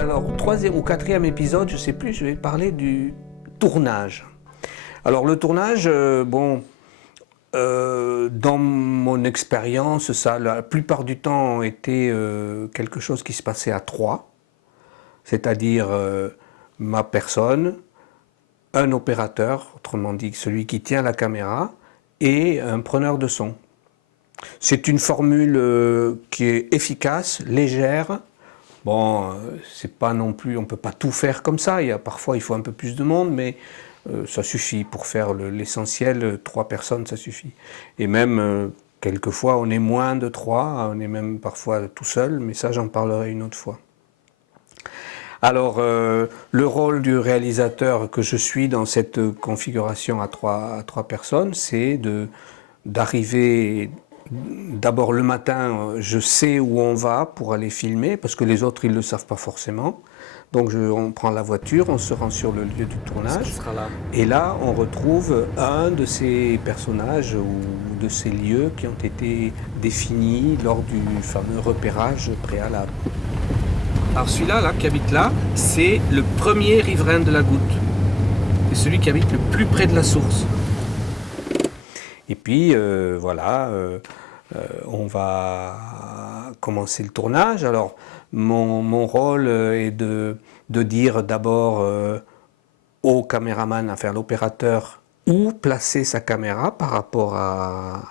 Alors, au troisième ou quatrième épisode, je ne sais plus, je vais parler du tournage. Alors, le tournage, dans mon expérience, ça, la plupart du temps, était quelque chose qui se passait à trois, c'est-à-dire ma personne, un opérateur, autrement dit celui qui tient la caméra, et un preneur de son. C'est une formule qui est efficace, légère. Bon, c'est pas non plus, on peut pas tout faire comme ça. Parfois, il faut un peu plus de monde, mais ça suffit pour faire l'essentiel. 3 personnes, ça suffit. Et même quelquefois, on est moins de 3, on est même parfois tout seul, mais ça, j'en parlerai une autre fois. Alors, le rôle du réalisateur que je suis dans cette configuration à trois personnes, c'est d'arriver. D'abord le matin, je sais où on va pour aller filmer, parce que les autres, ils ne le savent pas forcément. Donc on prend la voiture, on se rend sur le lieu du tournage, et là on retrouve un de ces personnages ou de ces lieux qui ont été définis lors du fameux repérage préalable. Alors celui-là, qui habite là, c'est le premier riverain de la Goutte. C'est celui qui habite le plus près de la source. Et puis on va commencer le tournage. Alors, mon rôle est de dire d'abord au caméraman, enfin à l'opérateur, où placer sa caméra par rapport à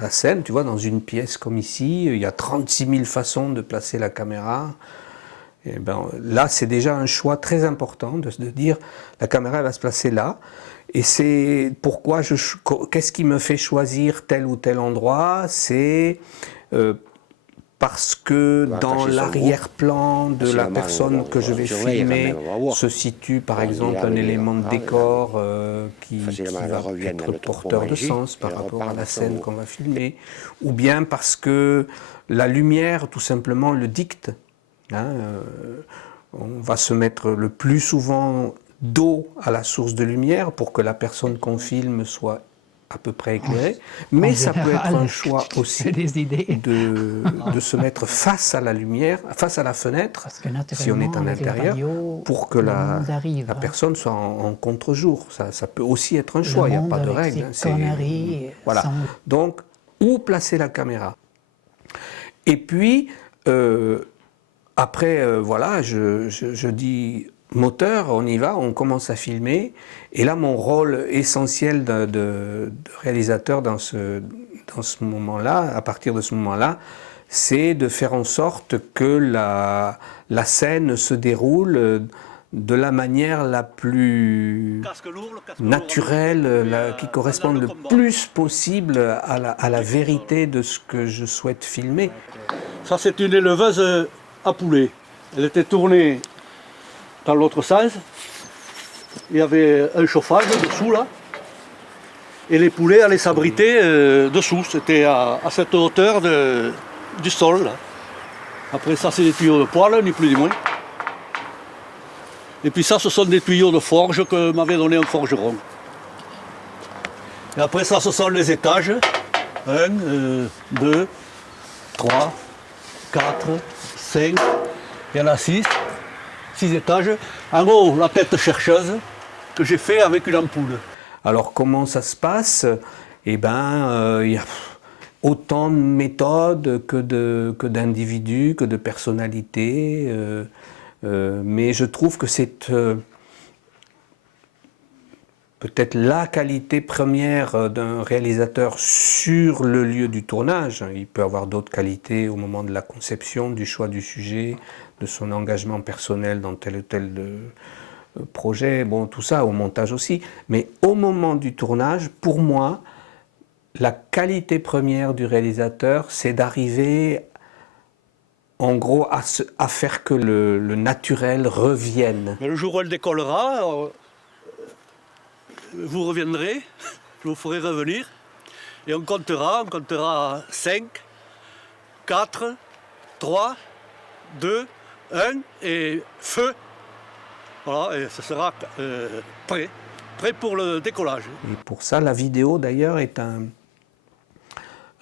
la scène. Tu vois, dans une pièce comme ici, il y a 36 000 façons de placer la caméra. Et là, c'est déjà un choix très important de dire la caméra va se placer là. Et c'est pourquoi qu'est-ce qui me fait choisir tel ou tel endroit? C'est parce que dans l'arrière-plan de la personne que je vais filmer se situe par exemple un élément de décor qui va être porteur de sens par rapport à la scène qu'on va filmer, ou bien parce que la lumière tout simplement le dicte. On va se mettre le plus souvent dos à la source de lumière pour que la personne qu'on filme soit à peu près éclairée, mais ça peut être un choix aussi de se mettre face à la lumière, face à la fenêtre, si on est en intérieur, pour que la personne soit en contre-jour. Ça peut aussi être un choix, il n'y a pas de règle. Voilà. Donc, où placer la caméra? Et puis, après, je dis moteur, on y va, on commence à filmer. Et là, mon rôle essentiel de réalisateur dans ce moment-là, à partir de ce moment-là, c'est de faire en sorte que la scène se déroule de la manière la plus naturelle, qui corresponde le plus possible à la vérité de ce que je souhaite filmer. Ça, c'est une éleveuse à poulets. Elle était tournée dans l'autre sens. Il y avait un chauffage dessous là. Et les poulets allaient s'abriter dessous. C'était à cette hauteur du sol là. Après ça, c'est des tuyaux de poêle, ni plus ni moins. Et puis ça, ce sont des tuyaux de forge que m'avait donné un forgeron. Et après ça, ce sont les étages. 1, 2, 3, 4, 5, il y en a 6 étages. En haut, la tête chercheuse que j'ai fait avec une ampoule. Alors comment ça se passe? Il y a autant de méthodes que d'individus, que de personnalités. Mais je trouve que c'est peut-être la qualité première d'un réalisateur sur le lieu du tournage. Il peut avoir d'autres qualités au moment de la conception, du choix du sujet, de son engagement personnel dans tel ou tel projet, tout ça, au montage aussi. Mais au moment du tournage, pour moi, la qualité première du réalisateur, c'est d'arriver, en gros, à faire que le naturel revienne. Mais le jour où elle décollera, vous reviendrez, je vous ferai revenir, et on comptera 5, 4, 3, 2, 1, et feu. Voilà, et ce sera prêt pour le décollage. Et pour ça, la vidéo d'ailleurs est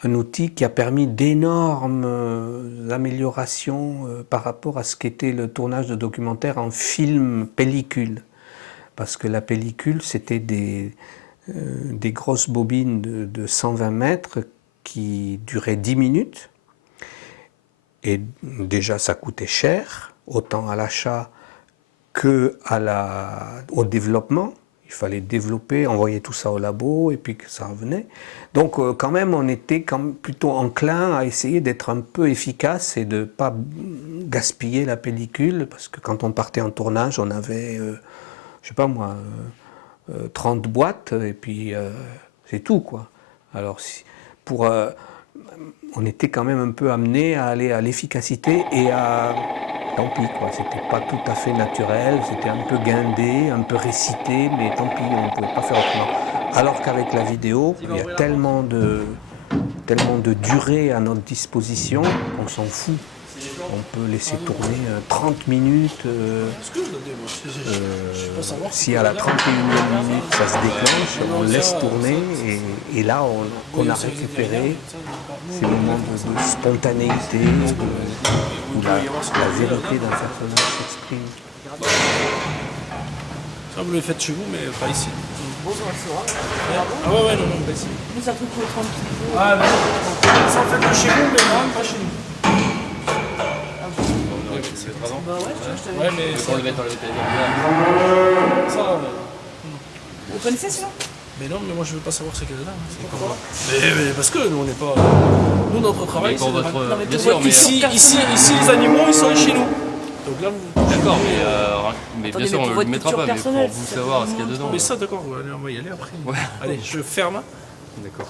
un outil qui a permis d'énormes améliorations par rapport à ce qu'était le tournage de documentaires en film pellicule. Parce que la pellicule, c'était des grosses bobines de 120 mètres qui duraient 10 minutes. Et déjà, ça coûtait cher, autant à l'achat qu'au développement. Il fallait développer, envoyer tout ça au labo et puis que ça revenait. Donc quand même, on était plutôt enclin à essayer d'être un peu efficace et de ne pas gaspiller la pellicule, parce que quand on partait en tournage, on avait, je sais pas moi, 30 boîtes et puis c'est tout, quoi. Alors on était quand même un peu amené à aller à l'efficacité et à... Tant pis, quoi, c'était pas tout à fait naturel, c'était un peu guindé, un peu récité, mais tant pis, on ne pouvait pas faire autrement. Alors qu'avec la vidéo, il y a tellement de durée à notre disposition, on s'en fout. On peut laisser tourner 30 minutes. Si à la 31e minute ça se déclenche, on laisse tourner et là on a récupéré ces moments de spontanéité où la vérité d'un personnage s'exprime. Ça, vous le faites chez vous, mais pas ici. Bonjour, ça va? Ah ouais, non, pas ici. Nous, ça peut coûter 30 kilos. Ah, mais ça, en fait, chez vous, mais non, pas chez nous. Bah ouais, je t'avais Ouais, dit. mais Pour le mettre dans le téléphone. ça, Vous connaissez celui-là? mais non, mais moi je veux pas savoir c'est quelle là. Mais parce que nous on n'est pas. Nous notre travail Pour c'est votre. Non, mais Bien pour sûr, votre mais. ici les animaux ils sont chez nous. Donc là vous. D'accord, mais Attendez, bien sûr, mais on pour le votre mettra culture pas, mais pour personnelle, vous ça savoir fait ce qu'il y a moins dedans. Mais ça d'accord, on va y aller après. Ouais. Allez, je ferme. D'accord.